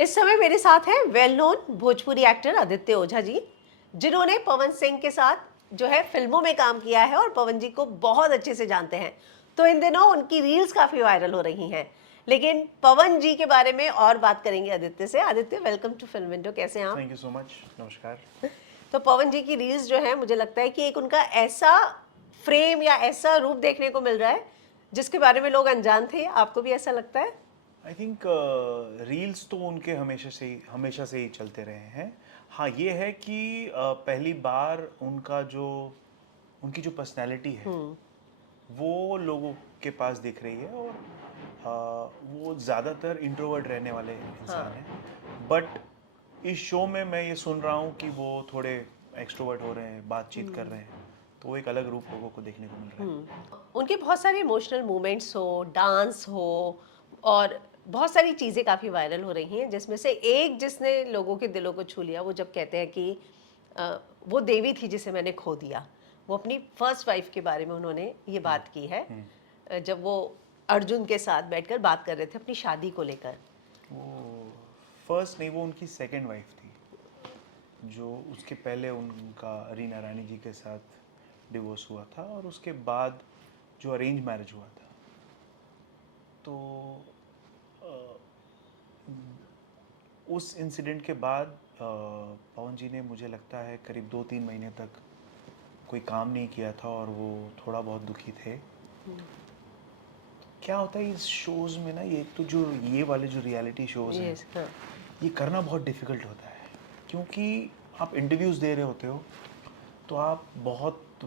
इस समय मेरे साथ हैं well known Bhojpuri actor Aditya Ojha ji, जिन्होंने पवन सिंह के साथ जो है फिल्मों में काम किया है और पवन जी को बहुत अच्छे से जानते हैं। तो इन दिनों उनकी रील्स काफ़ी वायरल हो रही हैं। लेकिन पवन जी के बारे में और बात करेंगे आदित्य से। Aditya, welcome to film window, कैसे हैं आप? Thank you so much. नमस्कार। तो पवन जी की रील्स जो है, मुझे लगता है कि एक उनका ऐसा फ्रेम या ऐसा रूप देखने को मिल रहा है जिसके बारे में लोग अनजान थे। आपको भी ऐसा लगता है? आई थिंक रील्स तो उनके हमेशा से ही चलते रहे हैं। हाँ, ये है कि पहली बार उनकी जो पर्सनैलिटी है वो लोगों के दिख दिख रही है। और वो ज़्यादातर इंट्रोवर्ट रहने वाले इंसान हैं। बट इस शो में मैं ये सुन रहा हूँ कि वो थोड़े एक्सट्रोवर्ट हो रहे हैं, बातचीत कर रहे हैं। तो वो एक अलग रूप लोगों को देखने को मिल रहा है। उनके बहुत सारे इमोशनल मोमेंट्स हो, डांस हो, और बहुत सारी चीज़ें काफ़ी वायरल हो रही हैं, जिसमें से एक जिसने लोगों के दिलों को छू लिया, वो जब कहते हैं कि वो देवी थी जिसे मैंने खो दिया। वो अपनी फर्स्ट वाइफ के बारे में उन्होंने ये बात की है, जब वो अर्जुन के साथ बैठकर बात कर रहे थे अपनी शादी को लेकर। वो फर्स्ट नहीं, वो उनकी सेकंड वाइफ थी। जो उसके पहले उनका रीना रानी जी के साथ डिवोर्स हुआ था और उसके बाद जो अरेंज मैरिज हुआ था। तो उस इंसिडेंट के बाद पवन जी ने, मुझे लगता है, करीब 2-3 महीने तक कोई काम नहीं किया था और वो थोड़ा बहुत दुखी थे। क्या होता है इस शोज़ में ना, ये तो जो ये वाले जो रियलिटी शोज़ हैं, हाँ। ये करना बहुत डिफ़िकल्ट होता है। क्योंकि आप इंटरव्यूज़ दे रहे होते हो तो आप बहुत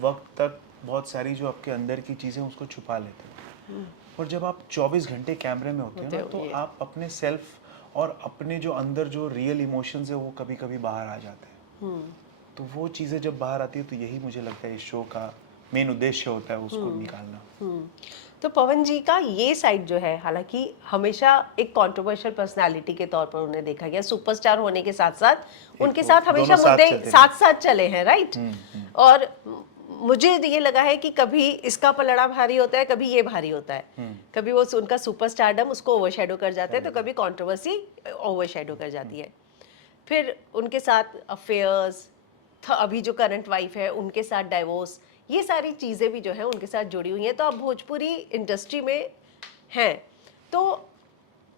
वक्त तक बहुत सारी जो आपके अंदर की चीज़ें उसको छुपा लेते हो। और जब आप 24 घंटे कैमरे में होते हो ना, तो आप अपने सेल्फ और अपने जो अंदर जो रियल इमोशंस है वो कभी कभी बाहर आ जाते हैं। तो वो चीज़ें जब बाहर आती है तो यही मुझे लगता है इस शो का मेन उद्देश्य होता है, उसको निकालना। तो पवन जी का ये साइड जो है, हालांकि हमेशा एक कंट्रोवर्शियल पर्सनालिटी के तौर पर उन्हें देखा गया, सुपरस्टार होने के साथ साथ उनके साथ हमेशा मुद्दे साथ साथ चले हैं, राइट? और मुझे ये लगा है कि कभी इसका पलड़ा भारी होता है, कभी ये भारी होता है। कभी वो उनका सुपरस्टारडम उसको ओवरशैडो कर जाता है, तो कभी कंट्रोवर्सी ओवरशैडो कर जाती है। फिर उनके साथ अफेयर्स, अभी जो करंट वाइफ है उनके साथ डाइवोर्स, ये सारी चीज़ें भी जो है उनके साथ जुड़ी हुई हैं। तो आप भोजपुरी इंडस्ट्री में हैं, तो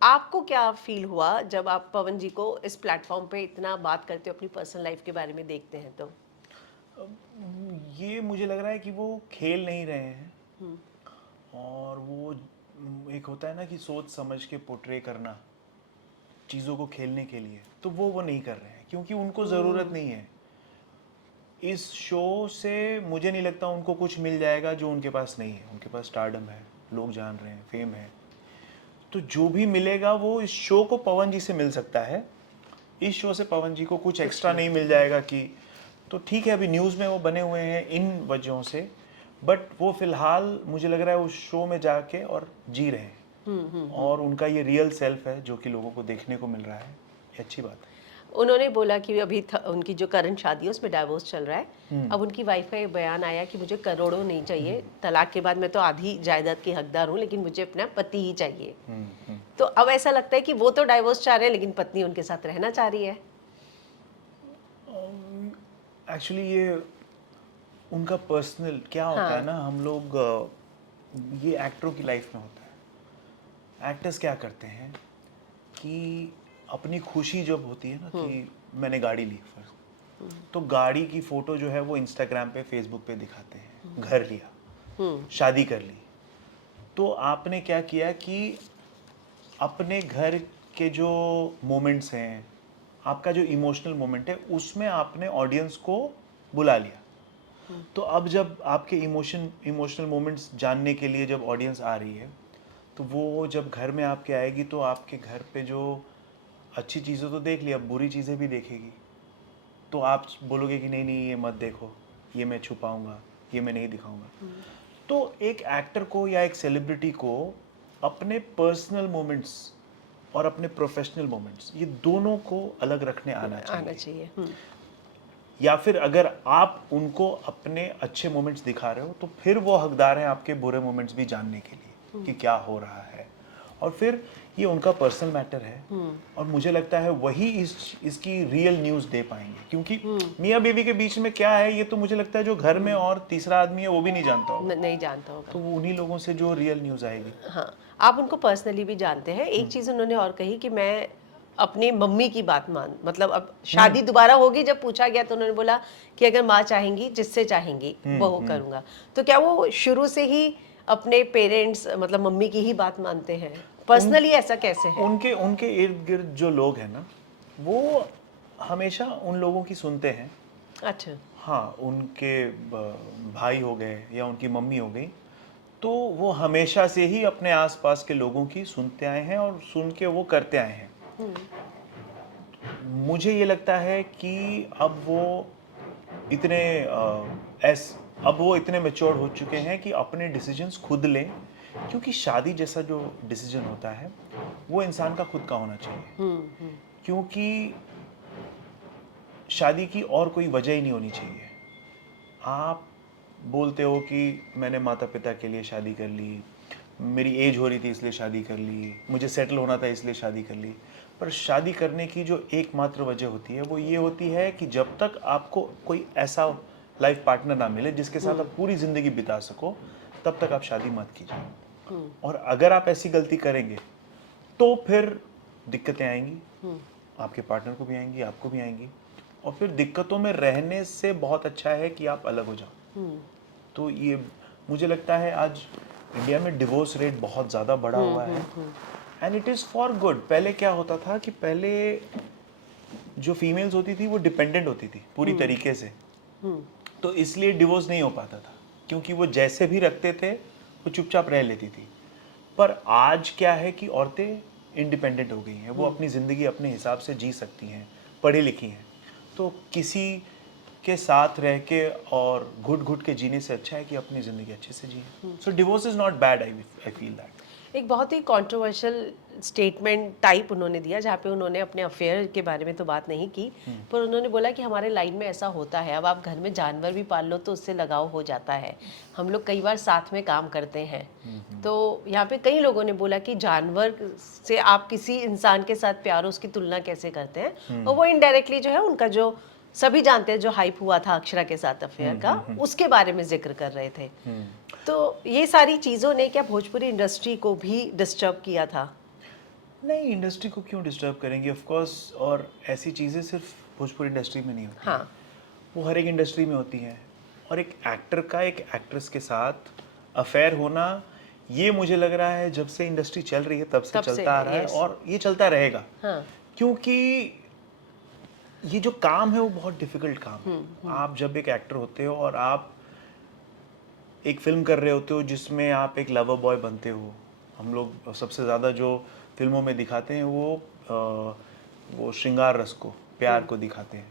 आपको क्या फील हुआ जब आप पवन जी को इस प्लेटफॉर्म पे इतना बात करते हो, अपनी पर्सनल लाइफ के बारे में देखते हैं? तो ये मुझे लग रहा है कि वो खेल नहीं रहे हैं। और वो एक होता है ना कि सोच समझ के पोर्ट्रे करना चीज़ों को खेलने के लिए, तो वो नहीं कर रहे हैं क्योंकि उनको ज़रूरत नहीं है। इस शो से मुझे नहीं लगता उनको कुछ मिल जाएगा जो उनके पास नहीं है। उनके पास स्टारडम है, लोग जान रहे हैं, फेम है। तो जो भी मिलेगा वो इस शो को पवन जी से मिल सकता है। इस शो से पवन जी को कुछ एक्स्ट्रा नहीं मिल जाएगा कि, तो ठीक है, अभी न्यूज़ में वो बने हुए हैं इन वजहों से, बट वो फिलहाल मुझे लग रहा है उस शो में जाके और जी रहे हैं। और उनका ये रियल सेल्फ है जो कि लोगों को देखने को मिल रहा है। ये अच्छी बात है। उन्होंने बोला कि अभी उनकी जो करंट शादी है उसमें डाइवोर्स चल रहा है। अब उनकी वाइफ का ये बयान आया कि मुझे करोड़ों नहीं चाहिए, तलाक के बाद मैं तो आधी जायदाद की हकदार हूँ, लेकिन मुझे अपना पति ही चाहिए। तो अब ऐसा लगता है कि वो तो डाइवोर्स चाह रहे हैं, लेकिन पत्नी उनके साथ रहना चाह रही है। एक्चुअली ये उनका पर्सनल क्या होता है ना, हम लोग ये एक्टरों की लाइफ में होता है। एक्टर्स क्या करते हैं कि अपनी खुशी जब होती है ना कि मैंने गाड़ी ली फर्स्ट, तो गाड़ी की फ़ोटो जो है वो इंस्टाग्राम पे, फेसबुक पे दिखाते हैं। घर लिया, शादी कर ली। तो आपने क्या किया कि अपने घर के जो मोमेंट्स हैं, आपका जो इमोशनल मोमेंट है, उसमें आपने ऑडियंस को बुला लिया। तो अब जब आपके इमोशनल मोमेंट्स जानने के लिए जब ऑडियंस आ रही है, तो वो जब घर में आपके आएगी तो आपके घर पे जो अच्छी चीज़ें तो देख लिया, बुरी चीज़ें भी देखेगी। तो आप बोलोगे कि नहीं नहीं, ये मत देखो, ये मैं छुपाऊंगा, ये मैं नहीं दिखाऊंगा। तो एक एक्टर को या एक सेलिब्रिटी को अपने पर्सनल मोमेंट्स और अपने प्रोफेशनल मोमेंट्स, ये दोनों को अलग रखने आना चाहिए। या फिर अगर आप उनको अपने अच्छे मोमेंट्स दिखा रहे हो तो फिर वो हकदार हैं आपके बुरे मोमेंट्स भी जानने के लिए कि क्या हो रहा है। और फिर ये उनका पर्सनल मैटर है और मुझे लगता है वही इसकी रियल न्यूज़ दे पाएंगे, क्योंकि मियाँ बीवी के बीच में क्या है ये तो मुझे लगता है जो घर में और तीसरा आदमी है वो भी नहीं जानता होगा, नहीं जानता होगा। तो उन्हीं लोगों से जो रियल न्यूज़ आएगी। हाँ, आप उनको पर्सनली भी जानते हैं। एक चीज़ उन्होंने और कही कि मैं अपनी मम्मी की बात मतलब अब शादी दोबारा होगी, जब पूछा गया तो उन्होंने बोला कि अगर माँ चाहेंगी, जिससे चाहेंगी वो करूँगा। तो क्या वो शुरू से ही अपने पेरेंट्स मतलब मम्मी की ही बात मानते हैं? पर्सनली ऐसा कैसे है? उनके इर्द गिर्द जो लोग हैं ना वो हमेशा उन लोगों की सुनते हैं। अच्छा। हाँ, उनके भाई हो गए या उनकी मम्मी हो गई, तो वो हमेशा से ही अपने आसपास के लोगों की सुनते आए हैं और सुन के वो करते आए हैं। मुझे ये लगता है कि अब वो इतने अब वो इतने मैच्योर हो चुके हैं कि अपने डिसीजंस खुद लें, क्योंकि शादी जैसा जो डिसीजन होता है वो इंसान का खुद का होना चाहिए, क्योंकि शादी की और कोई वजह ही नहीं होनी चाहिए। आप बोलते हो कि मैंने माता पिता के लिए शादी कर ली, मेरी एज हो रही थी इसलिए शादी कर ली, मुझे सेटल होना था इसलिए शादी कर ली, पर शादी करने की जो एकमात्र वजह होती है वो ये होती है कि जब तक आपको कोई ऐसा लाइफ पार्टनर ना मिले जिसके साथ आप पूरी ज़िंदगी बिता सको, तब तक आप शादी मत कीजिए। और अगर आप ऐसी गलती करेंगे तो फिर दिक्कतें आएंगी, आपके पार्टनर को भी आएंगी, आपको भी आएंगी, और फिर दिक्कतों में रहने से बहुत अच्छा है कि आप अलग हो जाओ। तो ये मुझे लगता है आज इंडिया में डिवोर्स रेट बहुत ज़्यादा बढ़ा हुआ है and it is for good. पहले क्या होता था कि पहले जो फीमेल्स होती थी वो डिपेंडेंट होती थी पूरी तरीके से, तो इसलिए डिवोर्स नहीं हो पाता था, क्योंकि वो जैसे भी रखते थे वो चुपचाप रह लेती थी। पर आज क्या है कि औरतें इंडिपेंडेंट हो गई हैं, वो अपनी ज़िंदगी अपने हिसाब से जी सकती हैं, पढ़ी लिखी हैं, तो किसी के साथ रह के और घुट घुट के जीने से अच्छा है कि अपनी ज़िंदगी अच्छे से जिए। So divorce is not bad, I feel that. एक बहुत ही कंट्रोवर्शियल स्टेटमेंट टाइप उन्होंने दिया, जहाँ पे उन्होंने अपने अफेयर के बारे में तो बात नहीं की, पर उन्होंने बोला कि हमारे लाइन में ऐसा होता है, अब आप घर में जानवर भी पाल लो तो उससे लगाव हो जाता है, हम लोग कई बार साथ में काम करते हैं। तो यहाँ पे कई लोगों ने बोला कि जानवर से आप किसी इंसान के साथ प्यार उसकी तुलना कैसे करते हैं, और वो इनडायरेक्टली जो है उनका जो सभी जानते हैं जो हाइप हुआ था अक्षरा के साथ अफेयर का, उसके बारे में जिक्र कर रहे थे। तो ये सारी चीज़ों ने क्या भोजपुरी इंडस्ट्री को भी डिस्टर्ब किया था? नहीं, इंडस्ट्री को क्यों डिस्टर्ब करेंगे, ऑफ कोर्स, और ऐसी चीज़ें सिर्फ भोजपुरी इंडस्ट्री में नहीं होती। हाँ, वो हर एक इंडस्ट्री में होती हैं, और एक एक्टर का एक एक्ट्रेस के साथ अफेयर होना, ये मुझे लग रहा है जब से इंडस्ट्री चल रही है तब से चलता आ रहा है, और ये चलता रहेगा। हाँ, क्योंकि ये जो काम है वो बहुत डिफिकल्ट काम है। आप जब एक एक्टर होते हो और आप एक फिल्म कर रहे होते हो जिसमें आप एक लवर बॉय बनते हो, हम लोग सबसे ज़्यादा जो फिल्मों में दिखाते हैं वो श्रृंगार रस को, प्यार को दिखाते हैं।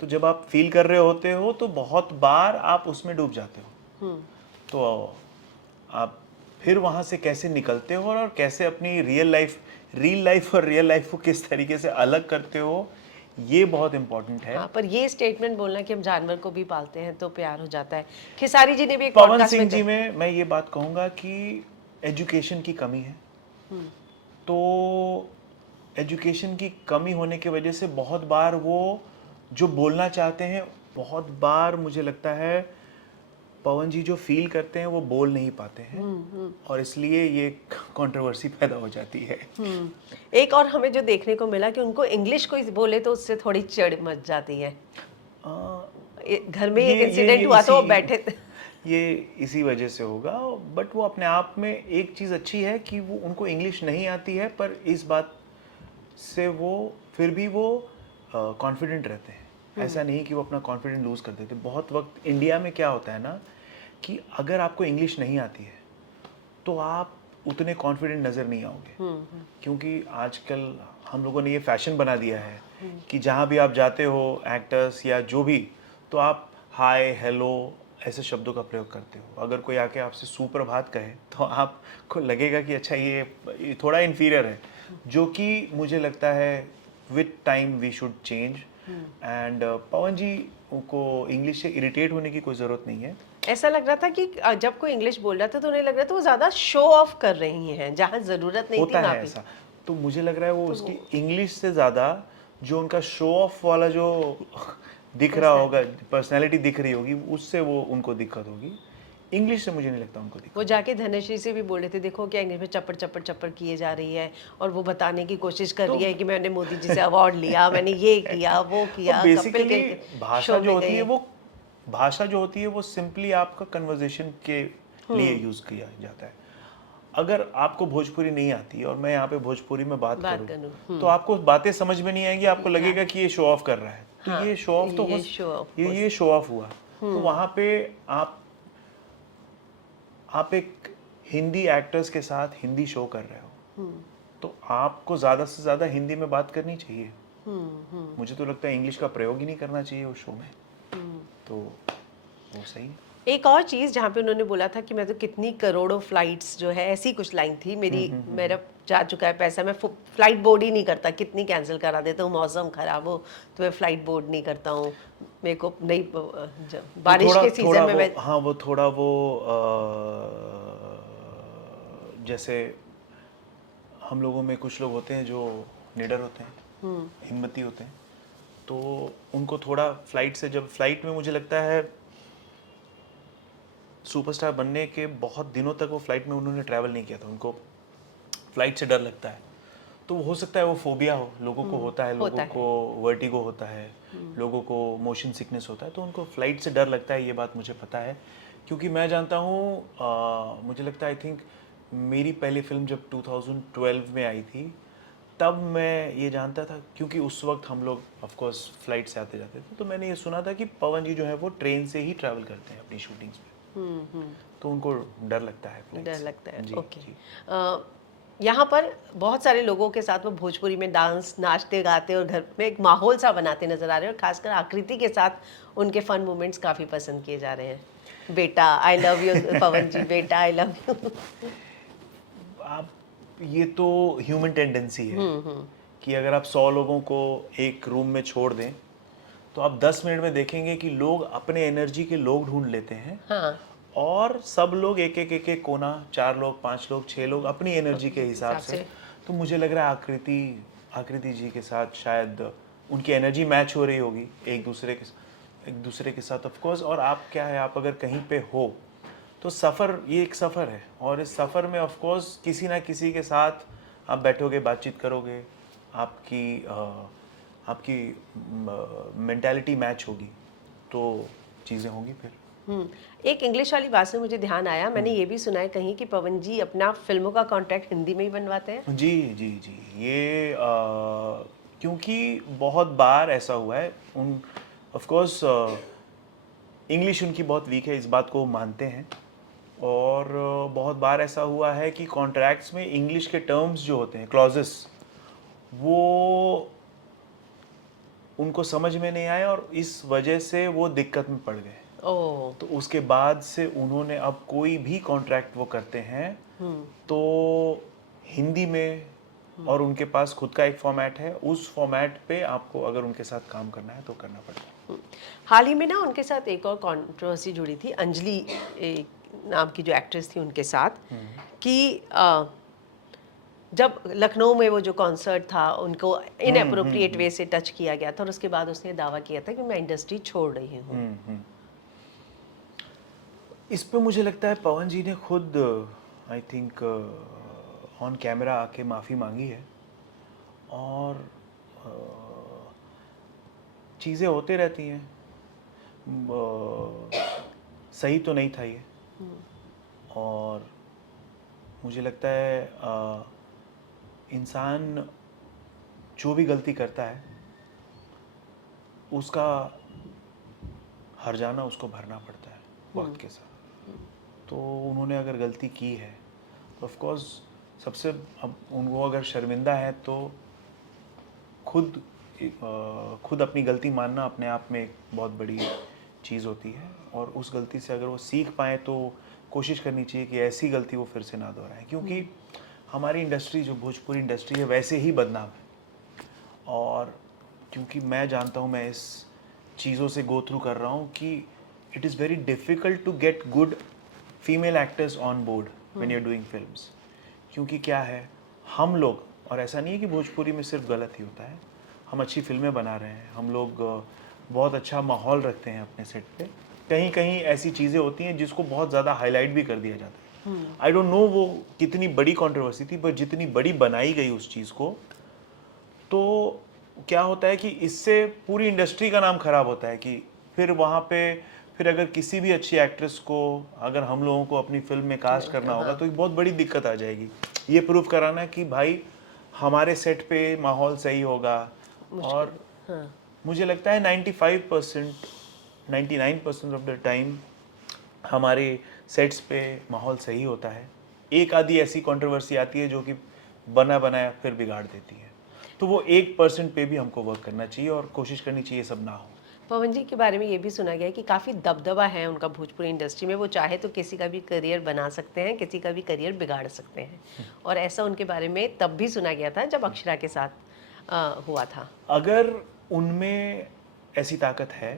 तो जब आप फील कर रहे होते हो तो बहुत बार आप उसमें डूब जाते हो। तो आप फिर वहाँ से कैसे निकलते हो और कैसे अपनी रियल लाइफ और रियल लाइफ को किस तरीके से अलग करते हो, ये बहुत इम्पोर्टेंट है। हाँ, पर ये स्टेटमेंट बोलना कि हम जानवर को भी पालते हैं तो प्यार हो जाता है, खेसारी जी ने भी एक पवन पॉडकास्ट सिंह में जी में मैं ये बात कहूँगा कि एजुकेशन की कमी है। तो एजुकेशन की कमी होने की वजह से बहुत बार वो जो बोलना चाहते हैं, बहुत बार मुझे लगता है पवन जी जो फील करते हैं वो बोल नहीं पाते हैं, और इसलिए ये कंट्रोवर्सी पैदा हो जाती है। एक और हमें जो देखने को मिला कि उनको इंग्लिश कोई बोले तो उससे थोड़ी चिढ़ मच जाती है। घर में एक इंसिडेंट हुआ तो वो बैठे थे। ये इसी वजह से होगा, बट वो अपने आप में एक चीज़ अच्छी है कि वो उनको इंग्लिश नहीं आती है, पर इस बात से वो फिर भी वो कॉन्फिडेंट रहते हैं। ऐसा नहीं कि वो अपना कॉन्फिडेंस लूज़ कर देते। बहुत वक्त इंडिया में क्या होता है ना कि अगर आपको इंग्लिश नहीं आती है तो आप उतने कॉन्फिडेंट नज़र नहीं आओगे, क्योंकि आजकल हम लोगों ने ये फैशन बना दिया है कि जहाँ भी आप जाते हो, एक्टर्स या जो भी, तो आप हाय हेलो ऐसे शब्दों का प्रयोग करते हो। अगर कोई आके आपसे सुप्रभात कहे तो आपको लगेगा कि अच्छा ये थोड़ा इन्फीरियर है, जो कि मुझे लगता है with time we should change. And Pawan ji को इंग्लिश से इरिटेट होने की कोई ज़रूरत नहीं है। ऐसा लग रहा था कि जब कोई इंग्लिश बोल रहा था तो उन्हें लग रहा था वो ज्यादा शो ऑफ कर रही हैं, जहाँ जरूरत नहीं थी होता वहाँ है पे। ऐसा। तो मुझे लग रहा है वो उसकी इंग्लिश से ज़्यादा जो उनका शो ऑफ वाला जो दिख रहा होगा, पर्सनैलिटी दिख रही होगी, उससे वो उनको दिक्कत होगी। इंग्लिश से मुझे नहीं लगता उनको दिक्कत वो जाके धनश्री से भी बोल रहे थे, देखो क्या इंग्लिश में चप्पड़ चप्पड़ चप्पड़ किए जा रही है, और वो बताने की कोशिश कर तो रही है कि मैंने मोदी जी से अवार्ड लिया, मैंने ये किया वो तो किया, कपिल बेसिकली के भाषा शो जो में होती है गई। वो भाषा जो होती है वो सिंपली आपका कन्वर्सेशन के लिए यूज़ किया जाता है। अगर आपको भोजपुरी नहीं आती और मैं यहाँ पे भोजपुरी में बात बात करूँ करूँ। तो आपको बातें समझ में नहीं आएंगी, आपको लगेगा कि ये शो ऑफ कर रहा है। तो हाँ, ये शो ऑफ तो ये शो ऑफ ये शो ऑफ हुआ। तो वहाँ पे आप एक हिंदी एक्टर्स के साथ हिंदी शो कर रहे हो, तो आपको ज़्यादा से ज़्यादा हिंदी में बात करनी चाहिए। मुझे तो लगता है इंग्लिश का प्रयोग ही नहीं करना चाहिए उस शो में। तो वो सही है। एक और चीज़ जहाँ पे उन्होंने बोला था कि मैं तो कितनी करोड़ों फ्लाइट्स जो है, ऐसी कुछ लाइन थी मेरा जा चुका है पैसा, मैं फ्लाइट बोर्ड ही नहीं करता, कितनी कैंसिल करा देता हूँ, मौसम खराब हो तो मैं फ्लाइट बोर्ड नहीं करता हूँ, मेरे को नहीं बारिश के सीजन में मैं हाँ वो थोड़ा वो जैसे हम लोगों में कुछ लोग होते हैं जो निडर होते हैं, हिम्मती होते हैं, तो उनको थोड़ा फ्लाइट से, जब फ्लाइट में मुझे लगता है सुपरस्टार बनने के बहुत दिनों तक वो फ्लाइट में उन्होंने ट्रैवल नहीं किया था, उनको फ्लाइट से डर लगता है। तो हो सकता है वो फोबिया हो, लोगों को होता है, लोगों को वर्टिगो होता है, लोगों को मोशन सिकनेस होता है, तो उनको फ्लाइट से डर लगता है, ये बात मुझे पता है। क्योंकि मैं जानता हूँ, मुझे लगता है आई थिंक मेरी पहली फिल्म जब 2012 में आई थी तब मैं ये जानता था, क्योंकि उस वक्त हम लोग ऑफ कोर्स फ्लाइट से आते जाते थे, तो मैंने ये सुना था कि पवन जी जो है वो ट्रेन से ही ट्रैवल करते हैं अपनी शूटिंग्स में। तो उनको डर लगता है फ्लाइट डर से। लगता है। जी, ओके। जी। यहाँ पर बहुत सारे लोगों के साथ वो भोजपुरी में डांस, नाचते गाते और घर में एक माहौल सा बनाते नजर आ रहे हैं, और खासकर आकृति के साथ उनके फन मोमेंट्स काफ़ी पसंद किए जा रहे हैं। बेटा आई लव यू पवन जी, बेटा आई लव यू। आप ये तो ह्यूमन टेंडेंसी है कि अगर आप 100 लोगों को एक रूम में छोड़ दें तो आप 10 मिनट में देखेंगे कि लोग अपने एनर्जी के लोग ढूंढ लेते हैं। हाँ, और सब लोग एक एक कोना, 4 लोग 5 लोग 6 लोग अपनी एनर्जी के हिसाब से। तो मुझे लग रहा है आकृति जी के साथ शायद उनकी एनर्जी मैच हो रही होगी एक दूसरे के साथ ऑफ कोर्स। और आप क्या है, आप अगर कहीं पे हो तो ये एक सफ़र है, और इस सफ़र में ऑफ कोर्स किसी ना किसी के साथ आप बैठोगे, बातचीत करोगे, आपकी मेंटालिटी मैच होगी, तो चीज़ें होंगी फिर। एक इंग्लिश वाली बात से मुझे ध्यान आया, मैंने ये भी सुना है कहीं कि पवन जी अपना फिल्मों का कॉन्ट्रैक्ट हिंदी में ही बनवाते हैं। जी जी जी। ये क्योंकि बहुत बार ऐसा हुआ है, ऑफ कोर्स इंग्लिश उनकी बहुत वीक है, इस बात को वो मानते हैं। और बहुत बार ऐसा हुआ है कि कॉन्ट्रैक्ट्स में इंग्लिश के टर्म्स जो होते हैं, क्लॉजेस, वो उनको समझ में नहीं आए और इस वजह से वो दिक्कत में पड़ गए। ओह। तो उसके बाद से उन्होंने, अब कोई भी कॉन्ट्रैक्ट वो करते हैं तो हिंदी में, और उनके पास खुद का एक फॉर्मेट है, उस फॉर्मेट पे आपको अगर उनके साथ काम करना है तो करना पड़ेगा। हाल ही में ना उनके साथ एक और कंट्रोवर्सी जुड़ी थी, अंजलि नाम की जो एक्ट्रेस थी उनके साथ, कि जब लखनऊ में वो जो कॉन्सर्ट था उनको इनएप्रोप्रिएट वे से टच किया गया था, और उसके बाद उसने दावा किया था कि मैं इंडस्ट्री छोड़ रही हूँ। इस पे मुझे लगता है पवन जी ने खुद आई थिंक ऑन कैमरा आके माफ़ी मांगी है, और चीज़ें होती रहती हैं। सही तो नहीं था ये, और मुझे लगता है इंसान जो भी गलती करता है उसका हर्जाना उसको भरना पड़ता है वक्त के साथ। तो उन्होंने अगर गलती की है तो ऑफ कोर्स सबसे, अब उनको अगर शर्मिंदा है तो खुद अपनी गलती मानना अपने आप में एक बहुत बड़ी चीज़ होती है, और उस गलती से अगर वो सीख पाए तो कोशिश करनी चाहिए कि ऐसी गलती वो फिर से ना दोहराएं। क्योंकि हमारी इंडस्ट्री, जो भोजपुरी इंडस्ट्री है, वैसे ही बदनाम है। और क्योंकि मैं जानता हूँ, मैं इस चीज़ों से गो थ्रू कर रहा हूँ कि it is very difficult to get good female actors on board when you're doing films. क्योंकि क्या है, हम लोग, और ऐसा नहीं है कि भोजपुरी में सिर्फ गलत ही होता है, हम अच्छी फिल्में बना रहे हैं, हम लोग बहुत अच्छा माहौल रखते हैं अपने सेट पे, कहीं कहीं ऐसी चीज़ें होती हैं जिसको बहुत ज़्यादा हाईलाइट भी कर दिया जाता है. आई डोंट नो वो कितनी बड़ी कंट्रोवर्सी थी, पर जितनी बड़ी बनाई गई उस चीज़ को, तो क्या होता है कि इससे पूरी इंडस्ट्री का नाम खराब होता है. कि फिर वहाँ पे फिर अगर किसी भी अच्छी एक्ट्रेस को अगर हम लोगों को अपनी फिल्म में कास्ट करना होगा तो एक बहुत बड़ी दिक्कत आ जाएगी. ये प्रूव कराना कि भाई हमारे सेट पे माहौल सही होगा. और मुझे लगता है 95% 99% ऑफ द टाइम हमारे सेट्स पे माहौल सही होता है. एक आधी ऐसी कंट्रोवर्सी आती है जो कि बना बनाया फिर बिगाड़ देती है. तो वो 1% पे भी हमको वर्क करना चाहिए और कोशिश करनी चाहिए सब ना हो. पवन जी के बारे में ये भी सुना गया है कि काफ़ी दबदबा है उनका भोजपुरी इंडस्ट्री में. वो चाहे तो किसी का भी करियर बना सकते हैं, किसी का भी करियर बिगाड़ सकते हैं. और ऐसा उनके बारे में तब भी सुना गया था जब अक्षरा के साथ हुआ था. अगर उनमें ऐसी ताकत है,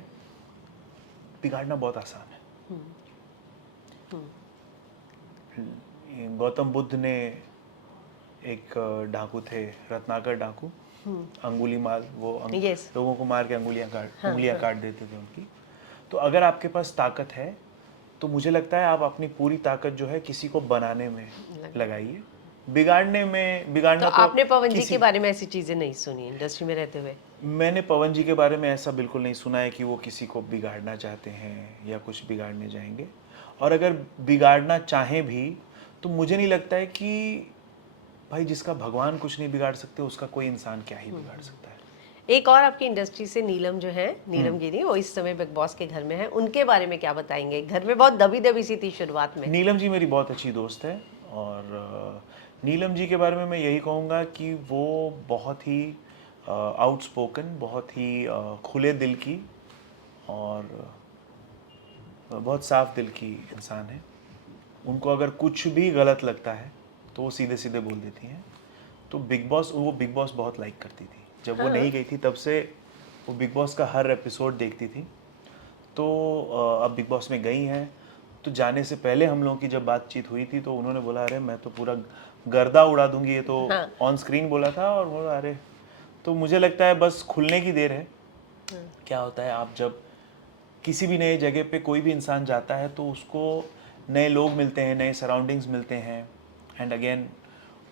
बिगाड़ना बहुत आसान है. गौतम बुद्ध ने एक डाकू थे, रत्नाकर डाकू, अंगुली माल, वो Yes. लोगों को मार के उंगलियां काट देते थे उनकी. तो अगर आपके पास ताकत है तो मुझे लगता है आप अपनी पूरी ताकत जो है किसी को बनाने में लगाइए. बिगाड़ना तो आपने पवन जी के बारे में ऐसी चीजें नहीं सुनी इंडस्ट्री में रहते हुए? मैंने पवन जी के बारे में ऐसा बिल्कुल नहीं सुना है कि वो किसी को बिगाड़ना चाहते हैं या कुछ बिगाड़ने जाएंगे. और अगर बिगाड़ना चाहें भी तो मुझे नहीं लगता है कि भाई जिसका भगवान कुछ नहीं बिगाड़ सकते उसका कोई इंसान क्या ही बिगाड़ सकता है. एक और आपकी इंडस्ट्री से नीलम जो है, नीलम गिरी, वो इस समय बिग बॉस के घर में है. उनके बारे में क्या बताएंगे? घर में बहुत दबी दबी सी थी शुरुआत में. नीलम जी मेरी बहुत अच्छी दोस्त है. और नीलम जी के बारे में मैं यही कहूँगा कि वो बहुत ही आउटस्पोकन, बहुत ही खुले दिल की और बहुत साफ दिल की इंसान है. उनको अगर कुछ भी गलत लगता है तो वो सीधे सीधे बोल देती हैं. तो वो बिग बॉस बहुत लाइक करती थी. जब वो नहीं गई थी तब से वो बिग बॉस का हर एपिसोड देखती थी. तो अब बिग बॉस में गई हैं, तो जाने से पहले हम लोगों की जब बातचीत हुई थी तो उन्होंने बोला अरे मैं तो पूरा गर्दा उड़ा दूंगी, ये तो ऑन स्क्रीन बोला था. और बोला अरे, तो मुझे लगता है बस खुलने की देर है. क्या होता है, आप जब किसी भी नए जगह पे कोई भी इंसान जाता है तो उसको नए लोग मिलते हैं, नए सराउंडिंग्स मिलते हैं. एंड अगेन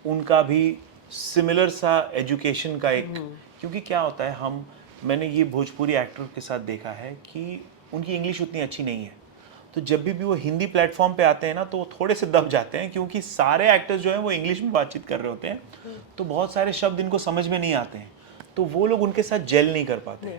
उनका भी सिमिलर सा एजुकेशन का एक, क्योंकि क्या होता है, मैंने ये भोजपुरी एक्टर के साथ देखा है कि उनकी इंग्लिश उतनी अच्छी नहीं है. तो जब भी वो हिंदी प्लेटफॉर्म पे आते हैं ना तो वो थोड़े से दब जाते हैं, क्योंकि सारे एक्टर्स जो हैं वो इंग्लिश में बातचीत कर रहे होते हैं. तो बहुत सारे शब्द इनको समझ में नहीं आते हैं, तो वो लोग उनके साथ जेल नहीं कर पाते.